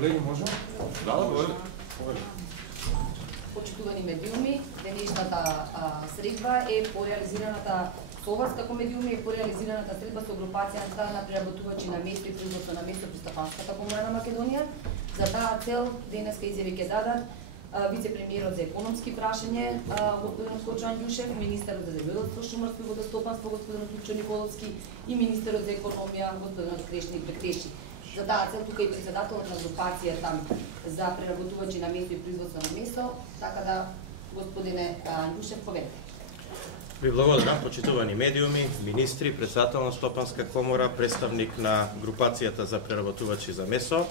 Колеги, може? Да, може. Почитувани медиуми, денешната средба е по реализираната со вас како медиуми е по реализираната средба со групацијата на преработувачи на место и производство на место при Стопанската комора на Македонија. За таа цел денеска изјави ќе дадат вице-премиерот за економски прашање господин Скочан Ѓушев, министерот за земјоделство, шумарство и водостопанство господин Тучо Николовски и министерот за економија господин Крешни Бектеши. За таа цел тука и председателот на групацијата за преработувачи на место и производство на место, така да господине Ѓушев поведете. Ви благодарам, почитувани медиуми, министри, председател на Стопанска комора, представник на групацијата за преработувачи за месо.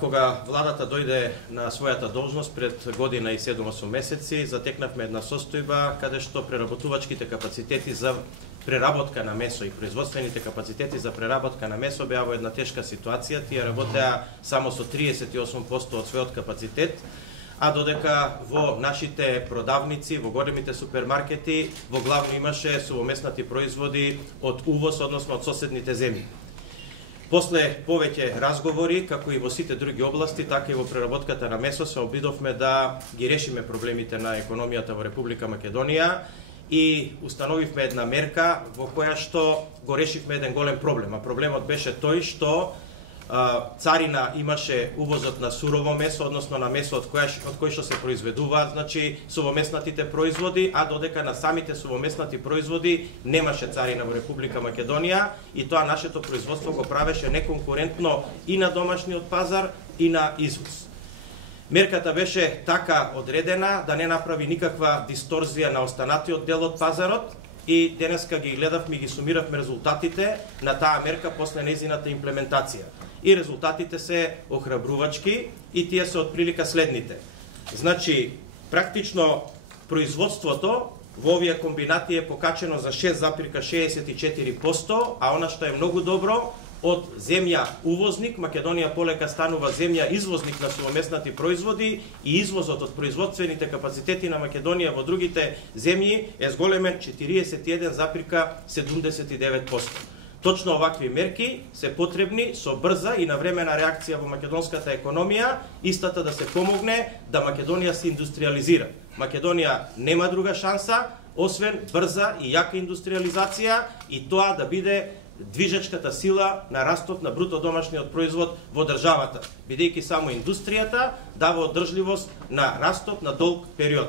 Кога владата дојде на својата должност пред година и 7-8 месеци, затекнавме една состојба каде што преработувачките капацитети за преработка на месо и производствените капацитети за преработка на месо беа во една тешка ситуација. Тие работеа само со 38% од својот капацитет, а додека во нашите продавници, во големите супермаркети, во главно имаше сувомеснати производи од увоз, односно од соседните земји. После повеќе разговори, како и во сите други области, така и во преработката на месо, се обидовме да ги решиме проблемите на економијата во Република Македонија и установивме една мерка во која што го решивме еден голем проблем. А проблемот беше тој што царина имаше увозот на сурово месо, односно на месо од кој што се произведуваат, значи сувомеснатите производи, а додека на самите сувомеснати производи немаше царина во Република Македонија и тоа нашето производство го правеше неконкурентно и на домашниот пазар и на извоз. Мерката беше така одредена да не направи никаква дисторзија на останатиот дел од пазарот и денеска ги гледавме и ги сумиравме резултатите на таа мерка после нејзината имплементација. И резултатите се охрабрувачки и тие се отприлика следните. Значи, практично производството во овие комбинати е покачено за 6,64%, а она што е многу добро, од земја увозник, Македонија полека станува земја извозник на сувомеснати производи и извозот од производствените капацитети на Македонија во другите земји е зголемен 41,79%. Точно овакви мерки се потребни со брза и навремена реакција во македонската економија, истата да се помогне да Македонија се индустриализира. Македонија нема друга шанса, освен брза и јака индустриализација и тоа да биде движечката сила на растот на бруто домашниот производ во државата, бидејќи само индустријата дава одржливост на растот на долг период.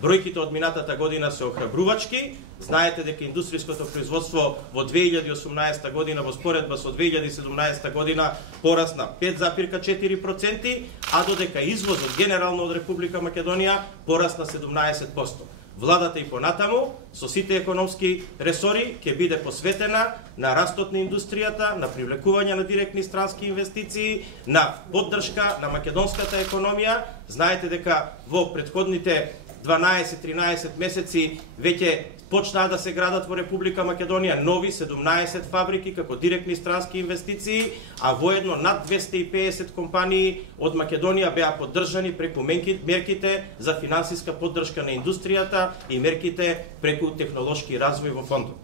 Бројките од минатата година се охрабрувачки. Знаете дека индустријското производство во 2018 година во споредба со 2017 година порасна 5,4%, а додека извозот генерално од Република Македонија порасна 17%. Владата и понатаму, со сите економски ресори, ќе биде посветена на растот на индустријата, на привлекување на директни странски инвестиции, на поддршка на македонската економија. Знаете дека во претходните 12-13 месеци веќе почнаа да се градат во Република Македонија нови 17 фабрики како директни странски инвестиции, а воедно над 250 компании од Македонија беа поддржани преку мерките за финансиска поддршка на индустријата и мерките преку технолошки развој во фондот.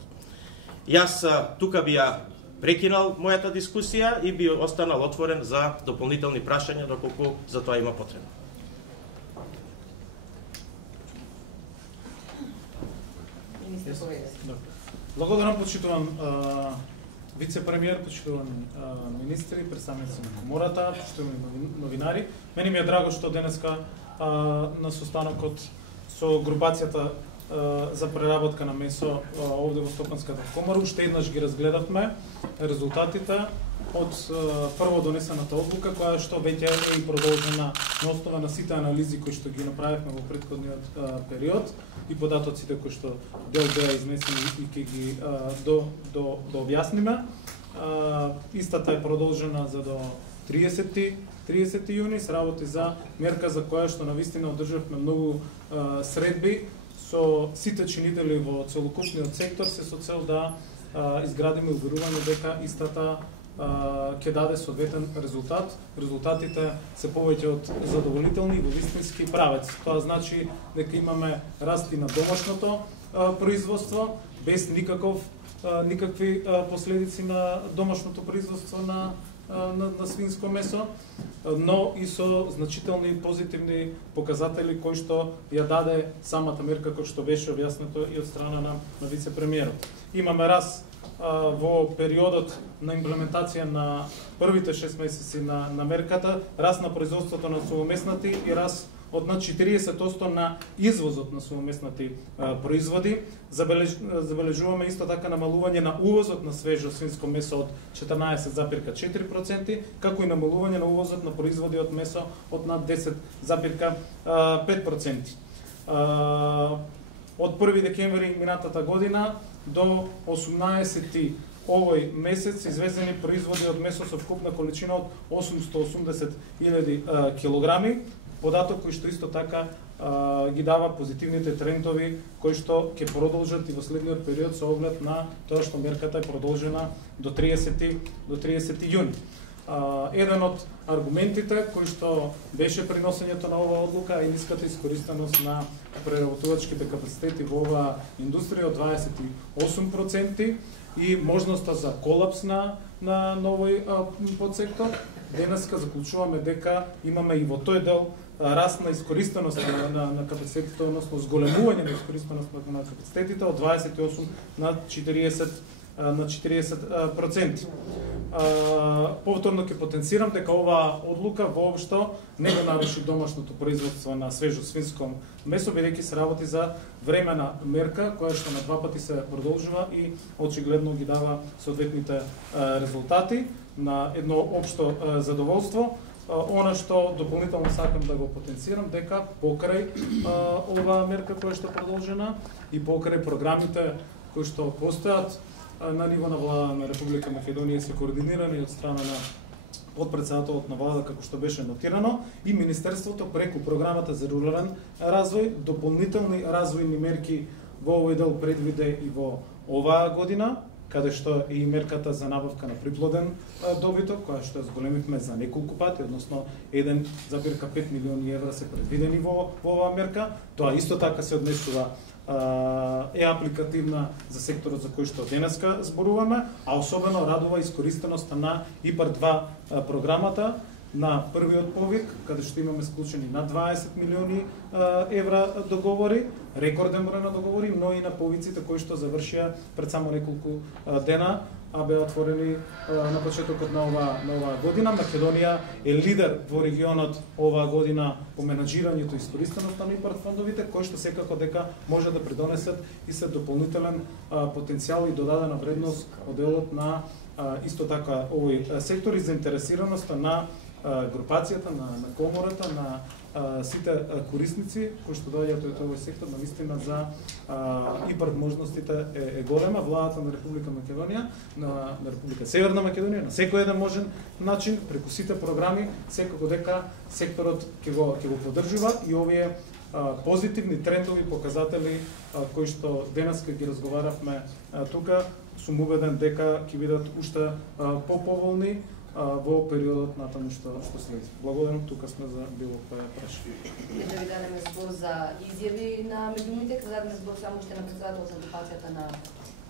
Јас тука би ја прекинал мојата дискусија и би останал отворен за дополнителни прашања доколку за тоа има потреба. Благодарам, почитуван вице-премиер, почитувани министри, представници на комората, почитувани новинари. Мене ми е драго што денеска на состанокот со групацијата за преработка на месо овде во Стопанската комора. Уште еднаш ги разгледавме резултатите од прво донесената одлука, која што веќе е и продолжена на основа на сите анализи кои што ги направивме во претходниот период и податоците кои што дел беа изнесени и ќе ги до објасниме. Истата е продолжена за до 30 јуни, се работи за мерка за која што навистина одржавме многу средби со сите чинители во целокупниот сектор, се со цел да изградиме уверување дека истата ќе даде соодветен резултат. Резултатите се повеќе од задоволителни и во вистински правец. Тоа значи дека имаме расти на домашното производство без никакви последици на домашното производство на свинско месо, но и со значителни позитивни показатели кои што ја даде самата мерка, кој што беше објаснето и од страна на вице-премиерот. Имаме раст во периодот на имплементација на првите 6 месеци на мерката, раст на производството на совоместнати и раст од над 40% на извозот на совоместнати производи. Забележуваме исто така намалување на увозот на свежо свинско месо од 14,4%, како и намалување на увозот на производи од месо од над 10,5%. Од 1 декември минатата година до 18 овој месец извезени производи од месо со вкупна количина од 880.000 килограми, податок кој што исто така ги дава позитивните трендови кои што ќе продолжат и во следниот период со оглед на тоа што мерката е продолжена до 30 јуни. Еден од аргументите кои што беше приносењето на оваа одлука е ниската искористеност на преработувачките капацитети во оваа индустрија од 28% и можноста за колапс на новој подсектор. Денеска заклучуваме дека имаме и во тој дел раст на искористеност на капацитетите, односно зголемување на искористеност на капацитетите од 28 на 40%. Повторно ќе потенцирам дека оваа одлука воопшто не го наруши домашното производство на свежо свинско месо, бидејќи се работи за времена мерка која што на два пати се продолжува и очигледно ги дава соодветните резултати на едно општо задоволство. Она што дополнително сакам да го потенцирам дека покрај оваа мерка која што е продолжена и покрај програмите кои што постојат на ниво на влада на Република Македонија се координирани од страна на подпредседателот на влада, како што беше нотирано, и Министерството преку програмата за рурален развој дополнителни развојни мерки во овој дел предвиде и во оваа година, каде што е и мерката за набавка на приплоден добиток, која што зголемивме за неколку пати, односно 1,5 милиони евра се предвидени во оваа мерка. Тоа исто така се однесува е апликативна за секторот за кој што денеска зборуваме, а особено радува искористеноста на ИПАР-2 програмата на првиот повик, каде што имаме склучени над 20 милиони евра договори, рекорден број на договори, но и на повиците кои што завршија пред само неколку дена, а беа отворени на почетокот на оваа година. Македонија е лидер во регионот оваа година по менаџирањето и искористеноста на ИПАР фондовите, кои што секако дека може да придонесат и се дополнителен потенцијал и додадена вредност од делот на исто така овој сектор и заинтересираноста на групацијата, на комората, на сите корисници кои што доаѓаат од овој сектор, навистина за ИПАР можностите е голема. Владата на Република Македонија, на Република Северна Македонија, на секој еден можен начин, преку сите програми, секако дека секторот ќе го поддржува и овие позитивни трендови показатели кои што денеска ги разговаравме тука, сум убеден дека ќе бидат уште поповолни во периодот натаму што следи. Благодарам, тука сме за било која прашање. Да ви дадеме збор за изјави на медиумите, да дадеме збор само уште на председател за групацијата на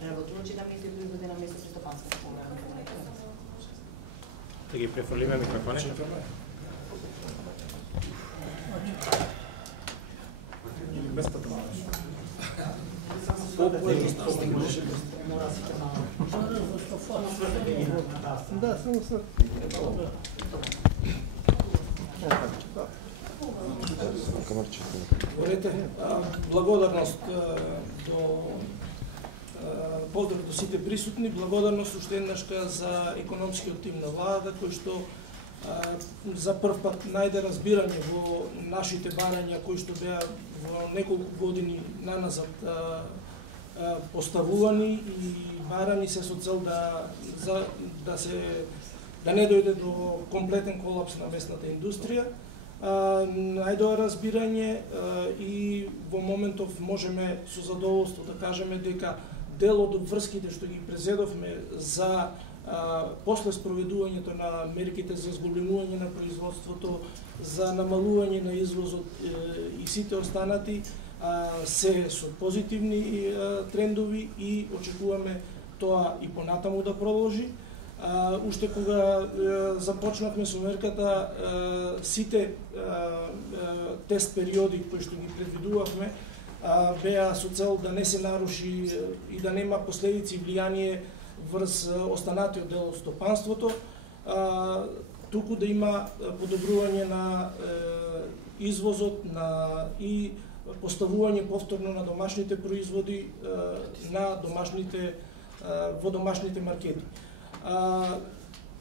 преработувачи на месо и производи на месо при Стопанската комора. Да ги префрлиме микрофоните. Или местата на Да, само Благодарност до поздрав до сите присутни, благодарност уште еднашка за економскиот тим на владата кој што за прв пат најде разбирање во нашите барања кои што беа во неколку години наназад поставувани и барани се со цел да не дојде до комплетен колапс на местната индустрија. Најдоа разбирање и во моментов можеме со задоволство да кажеме дека дел од обврските што ги презедовме за после спроведувањето на мерките за зголемување на производството, за намалување на извозот и сите останати се со позитивни трендови и очекуваме тоа и понатаму да продолжи. Уште кога започнавме со мерката, сите тест периоди кои што ги предвидувавме беа со цел да не се наруши и да нема последици и влијание врз останатиот дел од стопанството, туку да има подобрување на извозот и поставување повторно на домашните производи во домашните маркети.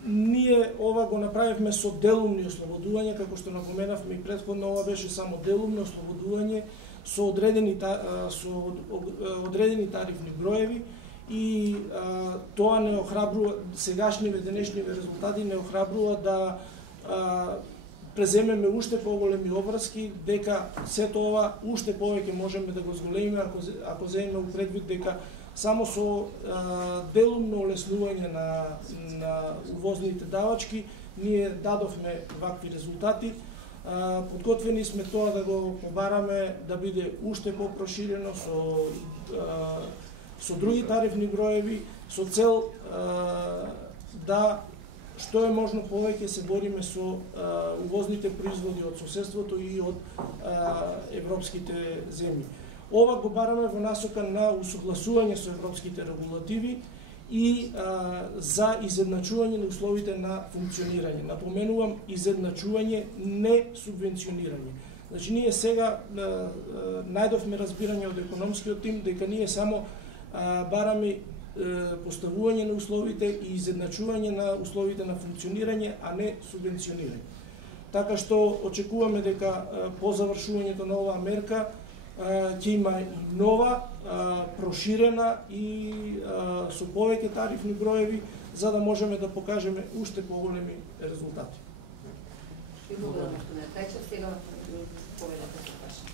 Ние ова го направивме со делумни ослободувања, како што напоменавме и претходно, ова беше само делумно ослободување со одредени тарифни броеви и тоа не охрабрува, сегашниве денешниве резултати не охрабрува да преземеме уште поголеми обврски, дека сето ова уште повеќе можеме да го зголемиме ако земеме у предвид дека само со делумно олеснување на увозните давачки ние дадовме вакви резултати. Подготвени сме тоа да го побараме да биде уште попроширено со други тарифни броеви, со цел да што е можно повеќе се бориме со увозните производи од соседството и од европските земји. Ова го бараме во насока на усогласување со европските регулативи и за изедначување на условите на функционирање. Напоменувам, изедначување, не субвенционирање. Значи, ние сега најдовме разбирање од економскиот тим дека ние само бараме поставување на условите и изедначување на условите на функционирање, а не субвенционирање. Така што очекуваме дека по завршувањето на оваа мерка ќе има и нова, проширена и со повеќе тарифни броеви, за да можеме да покажеме уште поголеми резултати. И благодарам, господин Печев. Сега поведете се прашање.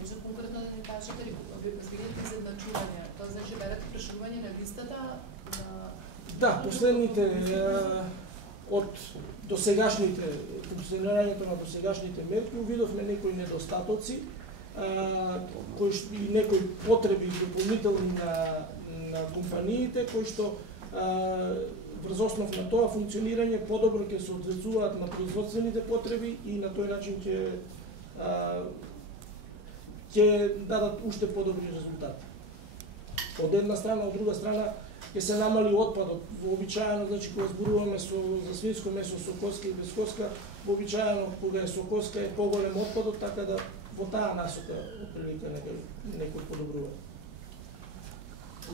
Може конкретно да ни кажете, видите изедначување, тоа значи берете проширување на листата на... Да, последните од досегашните функционирањето на досегашните мерки увидовме некои недостатоци, и некои потреби дополнителни на компаниите кои што врз основ на тоа функционирање подобро ќе се одвесуваат на производствените потреби и на тој начин ќе дадат уште подобри резултати. Од една страна, од друга страна ќе се намали отпадот. Вообичаено, значи, кога зборуваме за свинско месо со коска и без коска, вообичаено кога е со коска е поголем отпадот, така да во таа насока отприлика некој подобрува.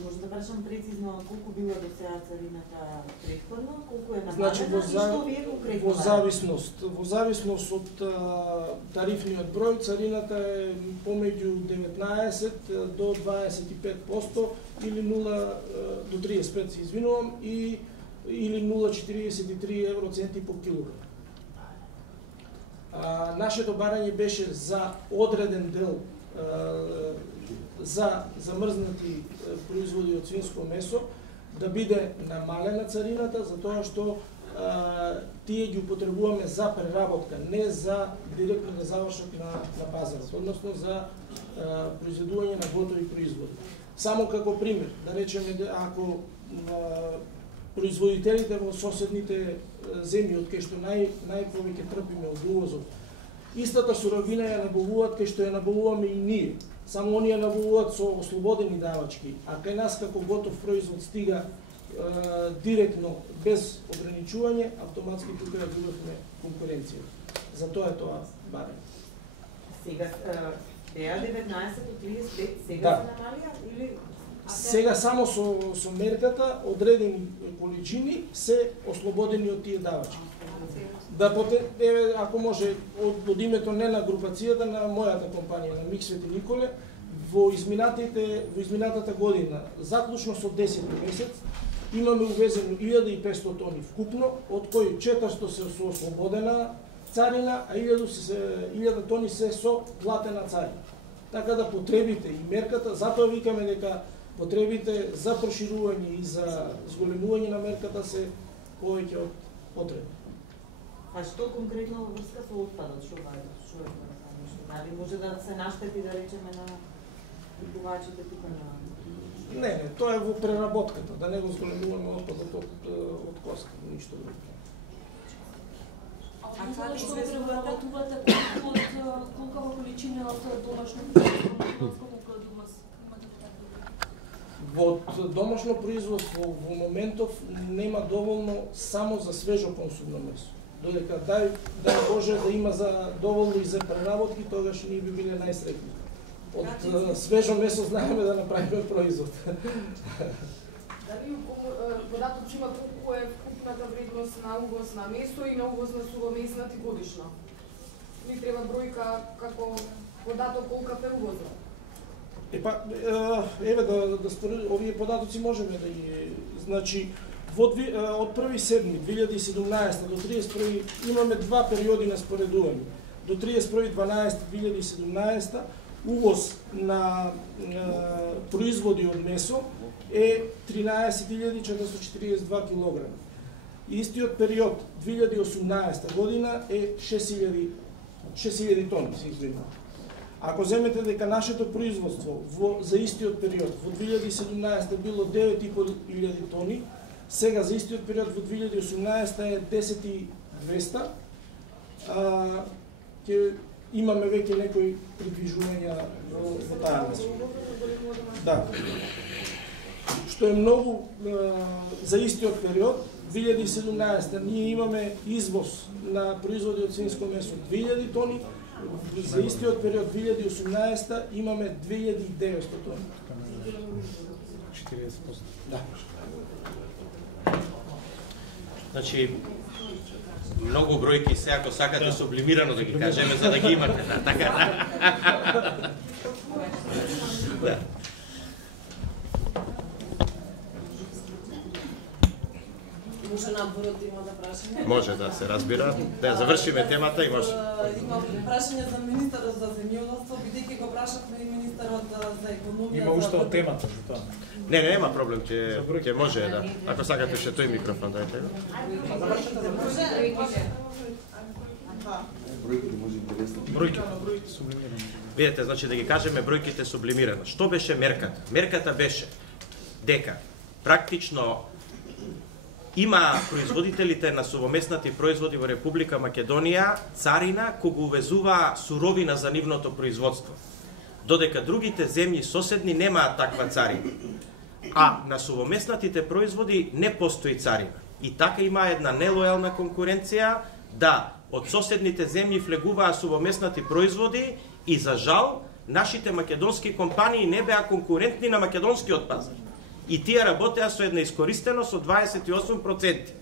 Може да прашам прецизно колку била до сега царината претходно, колку е намалена, Значи, и што вие конкретно во зависност од тарифниот број, царината е помеѓу 19 до 25% или 0 до 35, се извинувам, или 0,43 евроценти по килограм. Нашето барање беше за одреден дел за замрзнати производи од свинско месо да биде намалена царината, затоа што тие ги употребуваме за преработка, не за директно да завршат на пазарот, односно за произведување на готови производи. Само како пример, да речеме, ако производителите во соседните земји, од кај што најповеќе трпиме од увозот, истата суровина ја набавуваат кај што ја набавуваме и ние. Само оние набавуваат со ослободени давачки, а кај нас како готов производ стига директно, без ограничување, автоматски тука ја бидовме конкуренција. Затоа е тоа барање. Сега беа 19 до 35, сега Да. се намалија или Сега само со мерката одредени количини се ослободени од тие давачки. Да еве ако може од името не на групацијата, на мојата компанија, на Миксвети Николе, во изминатата година, заклучно со 10 месец, имаме увезено 1500 тони вкупно, од кои 400 се со ослободена царина, а 1000 тони се со платена царина. Така да потребите и мерката, затоа викаме дека потребите за проширување и за зголемување на мерката се повеќе од потреби. А што конкретно во врска со отпадот, што е дали може да се наштети, да речеме, на купувачите тука на... Не, тоа е во преработката, да не го зголемуваме отпадот од коска, ништо друго. А како што преработувате колкава количина од домашно производство, колку дома имате така? Во домашно производство во моментов нема доволно само за свежо консумно месо. Додека дај Боже да има за доволно и за преработки, тогаш ние би биле најсреќни. Од свежо месо знаеме да направиме производ. Дали податок има колку е вкупната вредност на увоз на месо и на увоз на сувомеснати годишно? Ни треба бројка како податок колка е увозот? Епа, еве да според овие податоци можеме да ги, значи од 1.7.2017 до 31 имаме два периоди на споредување. До 31.12.2017 увоз на производи од месо е 13.442 кг. Истиот период 2018 година е 6.000 тони, се извинувам. Ако земете дека нашето производство за истиот период во 2017 било 9.500 тони, сега за истиот период во 2018 е 10.200, ќе имаме веќе некои придвижувања во таа место. Да. Што е многу за истиот период, 2017 ние имаме извоз на производи од свинско месо 2000 тони, за истиот период 2018 имаме 2900 тони. 40%. Да. Значи, многу бројки се, ако сакате сублимирано да ги кажеме, за да ги имате. Да, така, да. Може надворот има да прашање? Може да се разбира. Да завршиме темата и може. Има прашање за министерот за земјоделство, бидејќи го прашавме и министерот за економија. Има уште од темата за тоа. Не, нема проблем, ќе може да. Ако сакате ше тој микрофон дајте. Бројки сублимирано. Видете, значи да ги кажеме бројките сублимирано. Што беше мерката? Мерката беше дека практично има производителите на сувомеснати производи во Република Македонија царина кога увезува суровина за нивното производство. Додека другите земји соседни немаат таква царина. А на сувомеснатите производи не постои царина. И така има една нелојална конкуренција да од соседните земји влегуваа сувомеснати производи и за жал нашите македонски компании не беа конкурентни на македонскиот пазар. И тие работеа со една искористеност од 28%.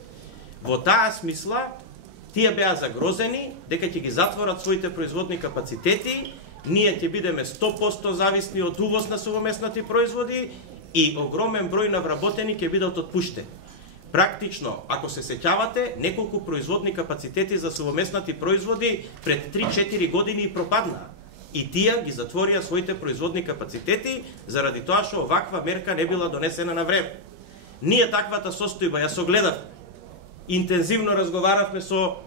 Во таа смисла, тие беа загрозени дека ќе ги затворат своите производни капацитети, ние ќе бидеме 100% зависни од увоз на сувомеснати производи и огромен број на вработени ќе бидат отпуштени. Практично, ако се сеќавате, неколку производни капацитети за сувомеснати производи пред 3-4 години пропаднаа. И тие ги затворија своите производни капацитети заради тоа што оваква мерка не била донесена на време. Ние таквата состојба ја согледавме. Интензивно разговаравме со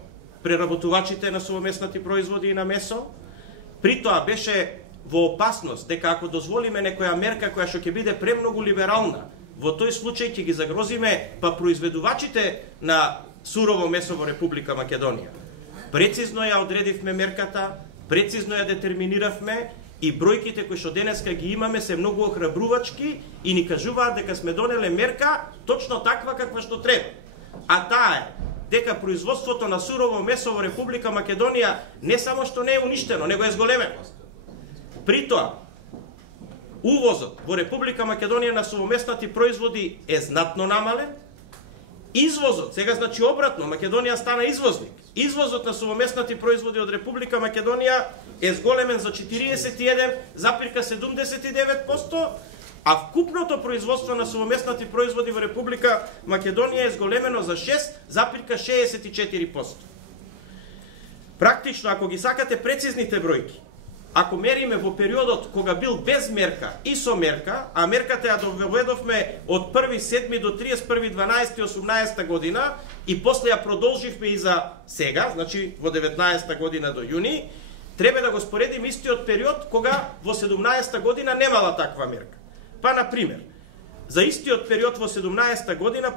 преработувачите на сувомеснати производи и на месо. При тоа беше во опасност дека ако дозволиме некоја мерка која што ќе биде премногу либерална, во тој случај ќе ги загрозиме па произведувачите на сурово месо во Република Македонија. Прецизно ја одредивме мерката, прецизно ја детерминиравме и бројките кои што денеска ги имаме се многу охрабрувачки и ни кажуваат дека сме донеле мерка точно таква каква што треба. А таа е дека производството на сурово месо во Република Македонија не само што не е уништено, него е зголемено. Притоа, увозот во Република Македонија на сувомеснати производи е знатно намален. Извозот, сега значи обратно, Македонија стана извозник. Извозот на сувомеснати производи од Република Македонија е зголемен за 41,79%, а вкупното производство на сувомеснати производи во Република Македонија е зголемено за 6,64%. Практично, ако ги сакате прецизните бројки, ако мериме во периодот кога бил без мерка и со мерка, а мерката ја доведовме од 1.7. до 31.12.18 година и после ја продолживме и за сега, значи во 19 година до јуни, треба да го споредиме истиот период кога во 17 година немала таква мерка. Па, например, за истиот период во 17 година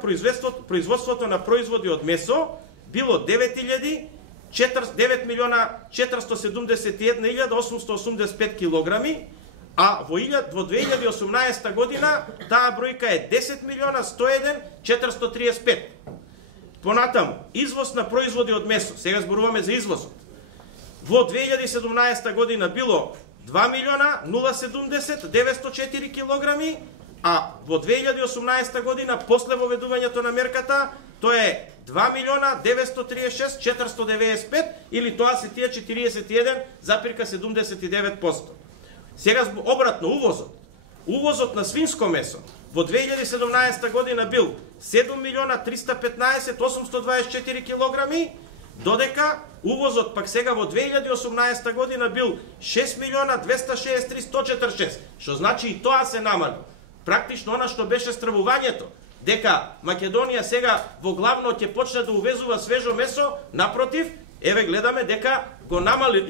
производството на производи од месо било 9.471.885 килограми, а во 2018 година таа бројка е 10.101.435. Понатаму, извоз на производи од месо, сега зборуваме за извозот, во 2017 година било 2.070.904 килограми, а во 2018 година, после воведувањето на мерката, тоа е 2.936.495, или тоа се тие 41,79%. Сега обратно, увозот. Увозот на свинско месо во 2017 година бил 7.315.824 килограми, додека увозот пак сега во 2018 година бил 6.263.146, што значи и тоа се намали. Практично она што беше стравувањето, дека Македонија сега во главно ќе почне да увезува свежо месо, напротив, еве гледаме дека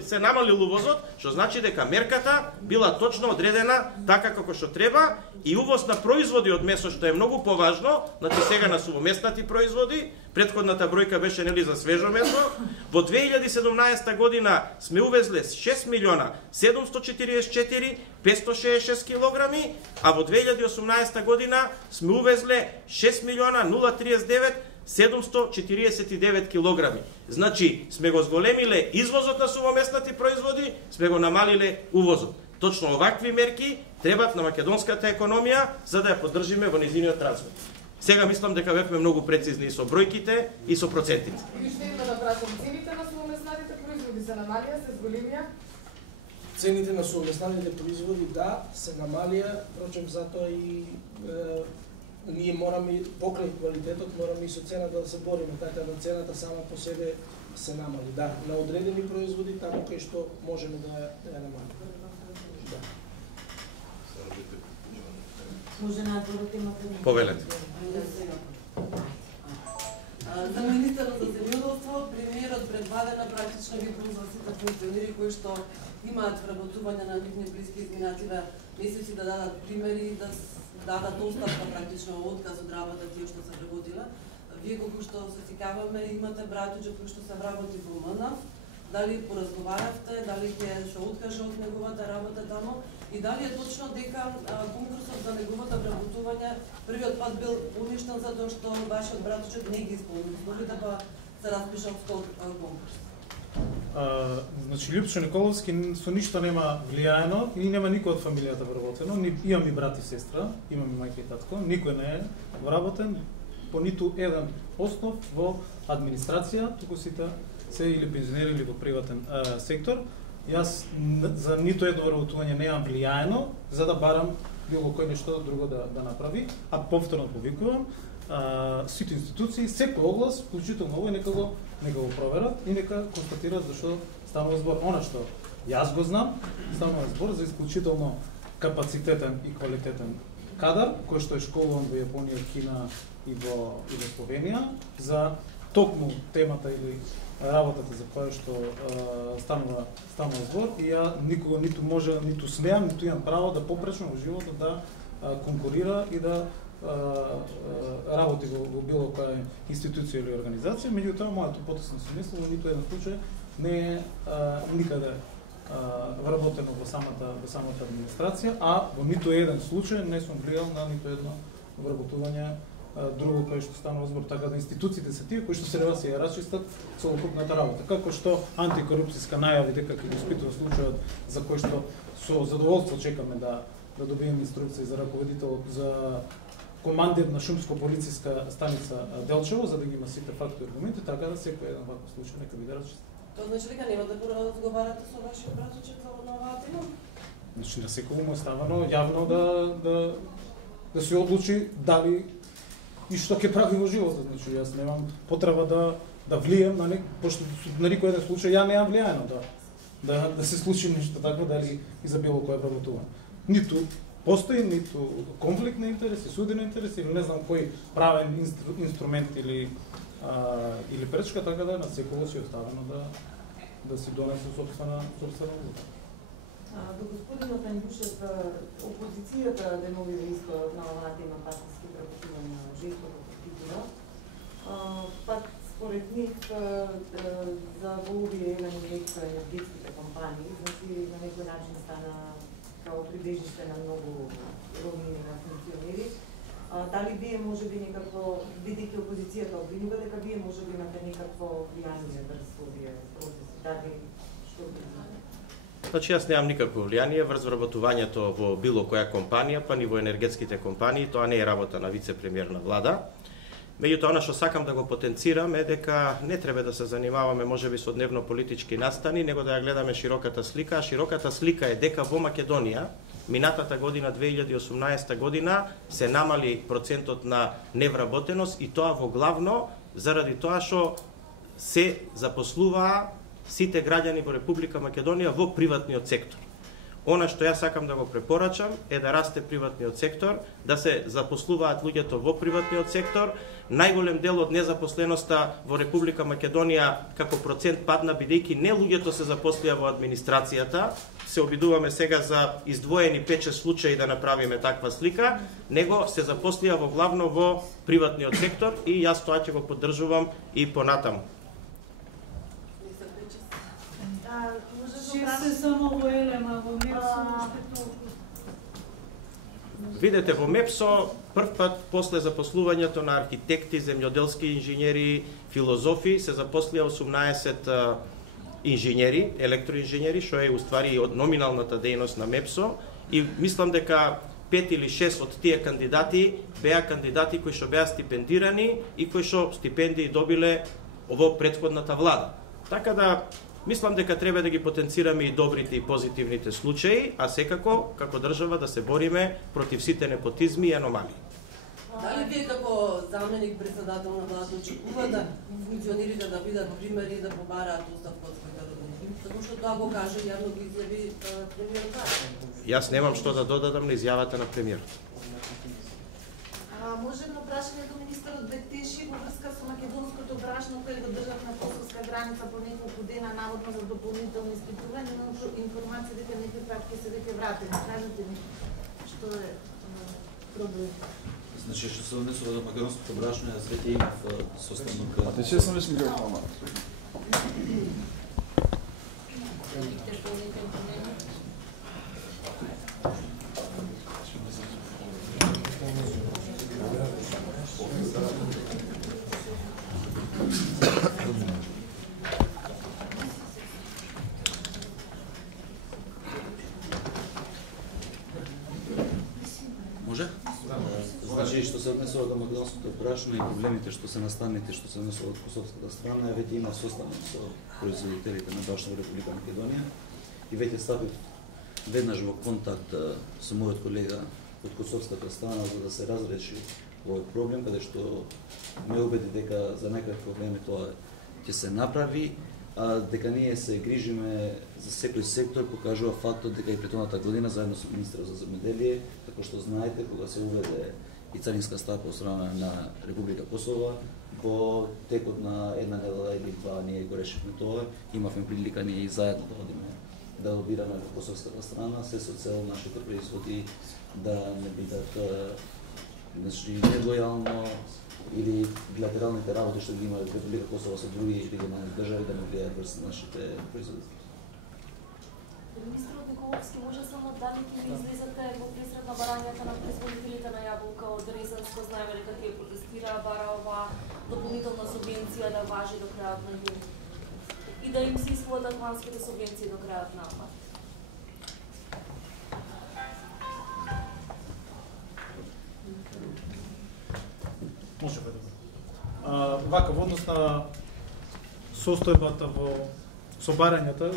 се намалил увозот, што значи дека мерката била точно одредена така како што треба, и увоз на производи од месо, што е многу поважно, значи сега на сувомеснати производи, претходната бројка беше нели за свежо месо, во 2017 година сме увезле 6.744.566 килограми, а во 2018 година сме увезле 6.039.749 килограми. Значи, сме го зголемиле извозот на сувомеснати производи, сме го намалиле увозот. Точно овакви мерки требат на македонската економија за да ја поддржиме во незиниот развој. Сега мислам дека бевме многу прецизни и со бројките и со процентите. И што има да прашам, цените на сувомеснатите производи се намалија, се зголемија? Цените на сувомеснатите производи, да, се намалија, впрочем затоа и ние мораме, покрај квалитетот, мораме и со цената да се бориме, така да цената сама по себе се намали. Да, на одредени производи, таму кај што можеме да ја намалиме. Да. Може на одборот имате... Повелете. За министерот за земјоделство, премиерот предвадена практично ги прозва сите функционери кои што имаат вработување на нивни блиски изминативе месеци, да дадат примери и да дадат оставка практично отказ од работа тие што се вработила. Вие колку што се сикаваме, имате братуџе кои што се вработи во МНАФ, дали поразговаравте, дали ќе се откаже од неговата работа тамо и дали е точно дека конкурсот за неговото вработување првиот пат бил уништен затоа што вашиот братуџе не ги исполнил условите, па се распишал конкурс. Значи, Љупчо Николовски со ништо нема влијаено и нема никој од фамилијата вработено. Имам и брат и сестра, имам и мајка и татко, никој не е вработен по ниту еден основ во администрација, туку сите се или пензионери или во приватен сектор. Јас за ниту едно вработување немам влијаено за да барам било кој нешто друго да направи, а повторно повикувам сите институции, секој оглас, вклучително овој, нека го проверат и нека констатират зашто станува збор. Она што јас го знам, станува збор за исклучително капацитетен и квалитетен кадар, кој што е школуван во Јапонија, Кина и во Словенија, за токму темата или работата за која што станува збор, и ја никога ниту може, ниту смеам, ниту имам право да попречам во животот да конкурира и да работи во било која институција или организација. Меѓутоа, моето потесно смисло во ниту еден случај не е никаде вработено во самата администрација, а во ниту еден случај не сум влијал на ниту едно вработување друго кај што станува збор, така да институциите се тие кои што треба се ја расчистат целокупната работа. Како што антикорупцијска најави дека ќе го испитува случајот за кој што со задоволство чекаме да добиеме инструкции за раководител за командир на шумско-полициска станица Делчево, за да ги има сите факти и аргументи, така да секој еден ваков случај нека биде расчистен. Тоа значи дека нема да разговарате со вашиот братовче за оваа тема? Значи на секој му е ставано јавно да се одлучи дали и што ќе прави во животот. Значи јас немам потреба да влијам на пошто на никој еден случај ја немам влијано да се случи нешто такво дали и за било кое вработување. Ниту постои ниту конфликт на интереси, суди на интереси или не знам кој правен инструмент или пречка, така да на секој си оставено да си донесе собствена одлука. До господинот Андушев, опозицијата денови исто на оваа тема партиски вработување на жестокот титула. Пак според нив за во овие енергетските компании, значи на некој начин стана као прибежиште на многу ромни функционери. Дали вие може би некако, бидејќи опозицијата обвинува дека вие може би имате некакво влијание врз овие процеси, дали што би знаете? Значи јас немам никакво влијание врз вработувањето во било која компанија, па ни во енергетските компании, тоа не е работа на вице-премиер на влада. Меѓутоа, она што сакам да го потенцирам е дека не треба да се занимаваме можеби со дневно политички настани, него да ја гледаме широката слика, а широката слика е дека во Македонија минатата година 2018 година се намали процентот на невработеност и тоа во главно заради тоа што се запослуваа сите граѓани во Република Македонија во приватниот сектор. Она што јас сакам да го препорачам е да расте приватниот сектор, да се запослуваат луѓето во приватниот сектор. Најголем дел од незапосленоста во Република Македонија како процент падна бидејќи не луѓето се запослија во администрацијата. Се обидуваме сега за издвоени 5-6 случаи да направиме таква слика, него се запослија во главно во приватниот сектор и јас тоа ќе го поддржувам и понатаму. Видете, во МЕПСО прв пат после запослувањето на архитекти, земјоделски инженери, филозофи се запослија 18 инженери, електроинженери, што е уствари номиналната дејност на МЕПСО, и мислам дека 5 или 6 од тие кандидати беа кандидати кои што беа стипендирани и кои што стипендии добиле во претходната влада. Така да мислам дека треба да ги потенцираме и добрите и позитивните случаи, а секако како држава да се бориме против сите непотизми и аномалии. Дали вие како заменик председател на владата очекува да функционерите да бидат примери и да побараат оставка од своите роднини? Затоа што тоа го каже јавно ги изјави премиерот. Јас немам што да додадам на изјавата на премиерот. Може едно прашање до министерот Бектеши во врска со македонското брашно кое го држат на косовска граница по неколку дена наводно за дополнителни испитувања, но информација дека некои пратки се веќе вратени. Кажете ми што е проблем? Значи што се однесува до македонското брашно, јас веќе имав состанок. А ти се сам весь микрофона. Значи, што се однесува до македонското брашно и проблемите што се настаните, што се однесува од косовската страна, веќе има состанок со производителите на брашно во Република Македонија и веќе стапив веднаш во контакт со мојот колега од косовската страна за да се разреши овој проблем, каде што ме убеди дека за најкратко време тоа ќе се направи, а дека ние се грижиме за секој сектор, покажува фактот дека и претходната година заедно со министерот за земјоделие, како што знаете, кога се уведе и царинска ставка од страна на Република Косово, во текот на една недела или два ние го решивме тоа, имавме прилика ние и заедно да одиме да лобираме во косовската страна, се со цел нашите производи да не бидат нелојално или билатералните работи што ги има Република Косово со други регионални држави да не влијаат врз нашите производители. Министерот Никола Кововски, може само дали ќе ми излезете во пресред на барањата на производителите на јаболка од Резанско, знаеме дека тие протестираа, бара ова дополнителна субвенција да важи до крајот на јуни и да им се исплатат планските субвенции до крајот на март. Може да. Вака, во однос на состојбата во собарањата,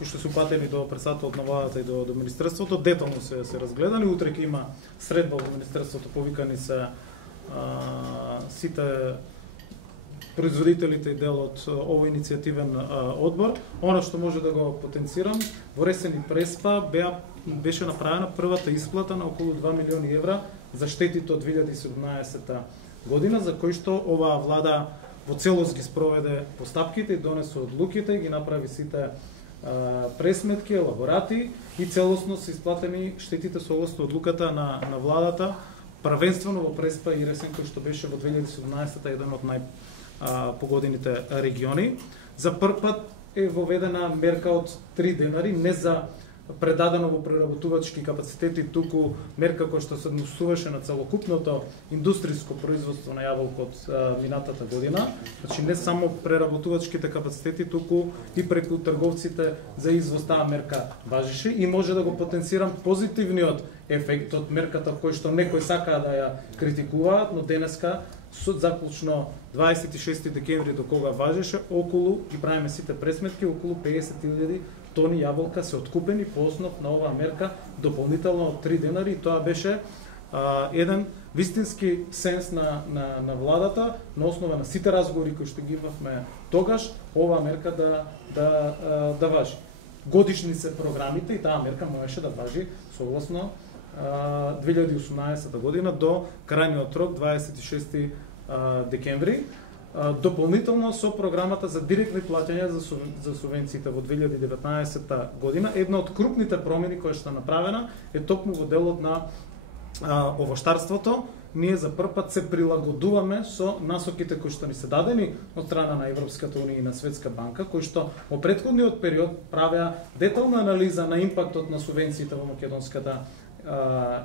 кои што се упатени до председателот на владата и до министерството, детално се разгледани. Утре ќе има средба во министерството, повикани се сите производителите и дел од овој иницијативен одбор. Она што може да го потенцирам, во Ресен и Преспа беше направена првата исплата на околу 2 милиони евра за штетите од 2017 година, за кои што оваа влада во целост ги спроведе постапките и донесе одлуките, ги направи сите пресметки, елаборати и целосно се исплатени штетите согласно одлуката на владата, првенствено во Преспа и Ресен, кој што беше во 2017 еден од најпогодените региони. За прв пат е воведена мерка од 3 денари, не за предадено во преработувачки капацитети, туку мерка која што се однесуваше на целокупното индустријско производство на јаболко од минатата година. Значи не само преработувачките капацитети, туку и преку трговците за извоз таа мерка важеше и може да го потенцирам позитивниот ефект од мерката кој што некој сакаа да ја критикуваат, но денеска заклучно 26 декември до кога важеше, околу, ги правиме сите пресметки, околу 50.000 тони јаболка се откупени по основ на оваа мерка дополнително од 3 денари, и тоа беше еден вистински сенс на владата на основа на сите разговори кои што ги имавме тогаш, оваа мерка да важи. Годишни се програмите и таа мерка можеше да важи согласно 2018 година до крајниот рок 26 декември. Дополнително со програмата за директни плаќања за субвенциите во 2019 година, една од крупните промени која што направена е токму во делот на овоштарството. Ние за прв пат се прилагодуваме со насоките кои што ни се дадени од страна на Европската унија и на Светска банка, кои што во претходниот период правеа детална анализа на импактот на субвенциите во македонската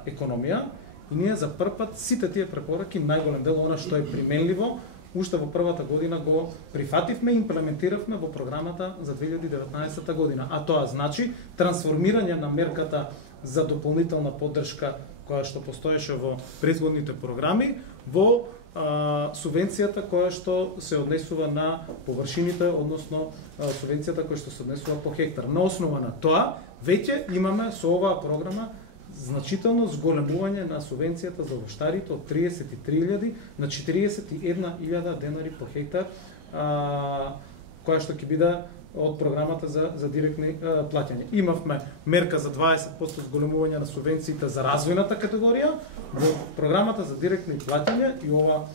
економија, и ние за прв пат сите тие препораки, најголем дел она што е применливо, уште во првата година го прифативме и имплементиравме во програмата за 2019 година. А тоа значи трансформирање на мерката за дополнителна поддршка која што постоеше во претходните програми во субвенцијата која што се однесува на површините, односно субвенцијата која што се однесува по хектар. На основа на тоа веќе имаме со оваа програма значително зголемување на субвенцијата за овоштарите од 33.000 на 41.000 денари по хектар, која што ќе биде од програмата за директни плаќања. Имавме мерка за 20% зголемување на субвенциите за развојната категорија во програмата за директни плаќања, и ова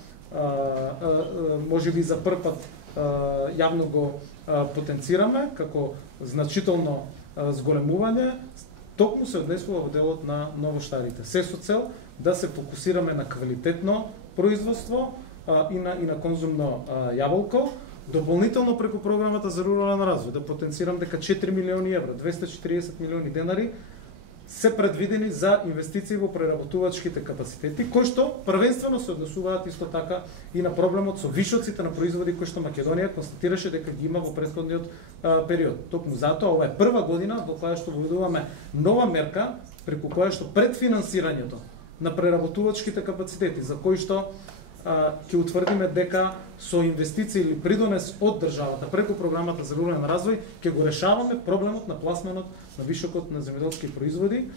можеби за прв пат јавно го потенцираме како значително зголемување. Токму се однесува во делот на новоштарите. Се со цел да се фокусираме на квалитетно производство и на конзумно јаболко. Дополнително преку програмата за рурален развој да потенцирам дека 4 милиони евра, 240 милиони денари се предвидени за инвестиции во преработувачките капацитети, кои што првенствено се однесуваат исто така и на проблемот со вишоците на производи кои што Македонија констатираше дека ги има во претходниот период. Токму затоа ова е прва година во која што воведуваме нова мерка преку која што предфинансирањето на преработувачките капацитети, за кои што ќе утврдиме дека со инвестиции или придонес од државата преку програмата за рурален развој ќе го решаваме проблемот на пласманот на вишокот на земјоделски производи.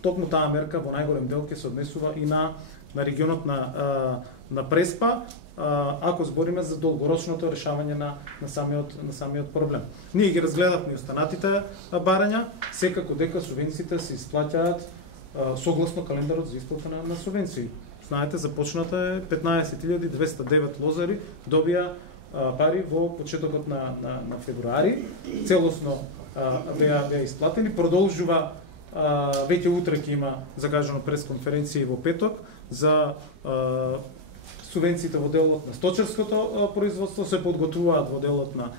Токму таа мерка во најголем дел ќе се однесува и на регионот на Преспа, ако збориме за долгорочното решавање на самиот проблем. Ние ги разгледавме останатите барања, секако дека субвенциите се исплаќаат согласно календарот за исплата на субвенции. Знаете, започната е 15.209 лозари добија пари во почетокот на февруари. Целосно беа исплатени. Продолжува веќе утре ќе има закажано пресконференција во петок за субвенциите во делот на сточарското производство, се подготвуваат во делот на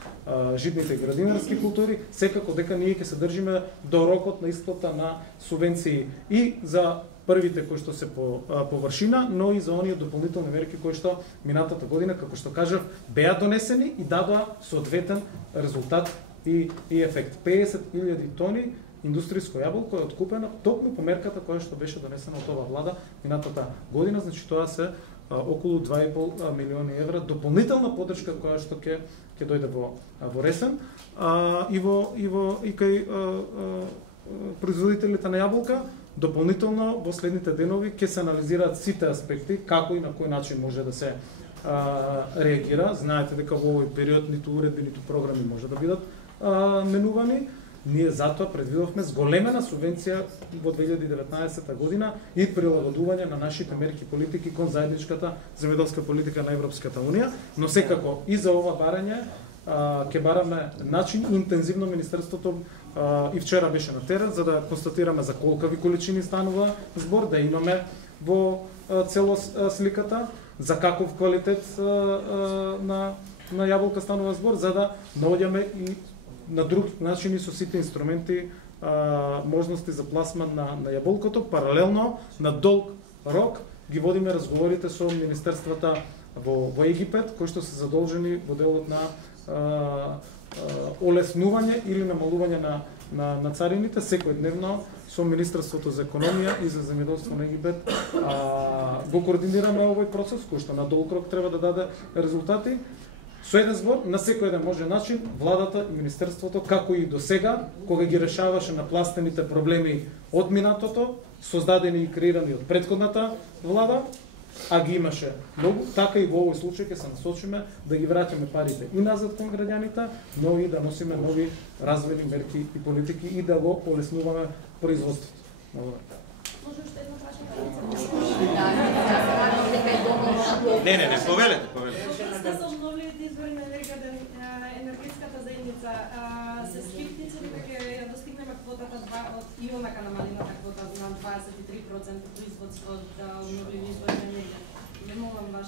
житните градинарски култури, секако дека ние ќе се држиме до рокот на исплата на субвенции и за првите кои што се по површина, но и за оние дополнителни мерки кои што минатата година, како што кажав, беа донесени и дадоа соодветен резултат и ефект. 50.000 тони индустријско јаболко е откупено токму по мерката која што беше донесена од оваа влада минатата година, значи тоа се околу 2,5 милиони евра дополнителна поддршка која што ќе дојде во ресен и кај производителите на јаболка. Дополнително во следните денови ќе се анализираат сите аспекти како и на кој начин може да се реагира. Знаете дека во овој период ниту уредби, ниту програми може да бидат менувани. Ние затоа предвидовме зголемена субвенција во 2019 година и прилагодување на нашите мерки политики кон заедничката земјоделска политика на Европската унија, но секако и за ова барање ќе бараме начин интензивно Министерството и вчера беше на терен за да констатираме за колкави количини станува збор, да имаме во целост сликата за каков квалитет на јаболка станува збор, за да наоѓаме и на друг начини со сите инструменти можности за пласман на јаболкото. Паралелно на долг рок ги водиме разговорите со министерствата во Египет, кои што се задолжени во делот на олеснување или намалување на царините секојдневно со Министерството за економија и за земјоделство на Египет. Го координираме овој процес кој што на долг рок треба да даде резултати. Со еден збор, на секој еден може начин, владата и Министерството, како и до сега, кога ги решаваше напластените проблеми од минатото, создадени и креирани од претходната влада, а ги имаше многу, така и во овој случај ќе се насочиме да ги враќаме парите и назад кон граѓаните, но и да носиме нови развојни мерки и политики и да го олеснуваме производството. Може уште едно прашање? Не, повелете. За обновливите извори на енергетската заедница се скептици дека ќе достигнеме квотата од ионака намалената квота на 23% производство од обновливи извори на енергија.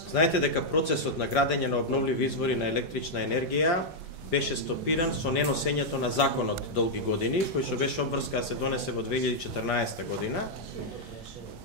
Знаете дека процесот на градење на обновливи извори на електрична енергија беше стопиран со неносењето на законот долги години, кој што беше обврска да се донесе во 2014 година.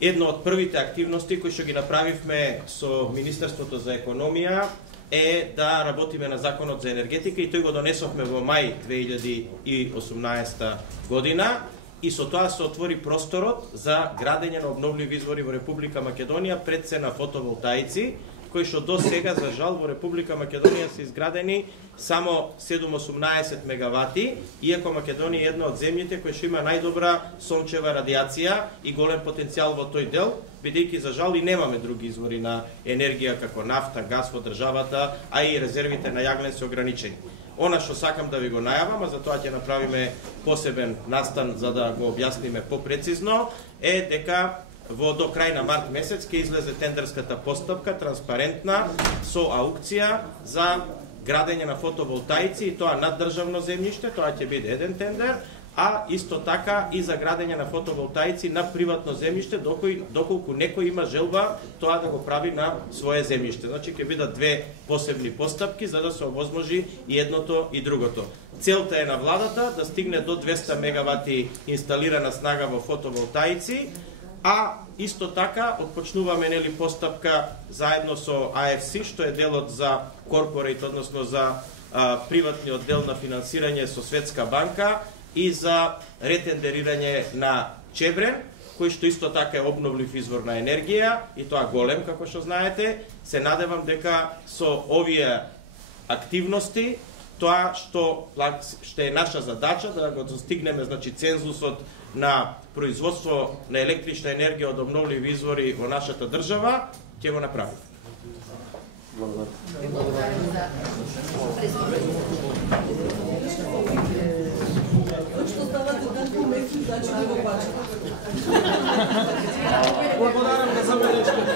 Едно од првите активности кои што ги направивме со Министерството за економија е да работиме на законот за енергетика и тој го донесовме во мај 2018 година и со тоа се отвори просторот за градење на обновливи извори во Република Македонија пред се на фотоволтаици, кои што до сега, за жал, во Република Македонија се изградени само 718 мегавати, иако Македонија е една од земјите која што има најдобра сончева радиација и голем потенцијал во тој дел, бидејќи за жал и немаме други извори на енергија како нафта, газ во државата, а и резервите на јаглен се ограничени. Она што сакам да ви го најавам, а за тоа ќе направиме посебен настан за да го објасниме попрецизно, е дека до крај на март месец ќе излезе тендерската постапка, транспарентна, со аукција за градење на фотоволтаици и тоа над државно земјиште, тоа ќе биде еден тендер, а исто така и за градење на фотоволтаици на приватно земјиште, доколку некој има желба тоа да го прави на свое земјиште. Значи ќе бидат две посебни постапки за да се овозможи и едното и другото. Целта е на владата да стигне до 200 мегавати инсталирана снага во фотоволтаици, а исто така отпочнуваме постапка заедно со AFC, што е делот за корпорейт, односно за приватниот дел на финансирање со Светска банка и за ретендерирање на Чебрен, кој што исто така е обновлив извор на енергија и тоа голем, како што знаете. Се надевам дека со овие активности тоа што е наша задача да го достигнеме, значи цензусот на производство на електрична енергија од обновливи извори во нашата држава, ќе го направи. Што ставате толку месеци, значи да го бачите. Благодарам за забелешката.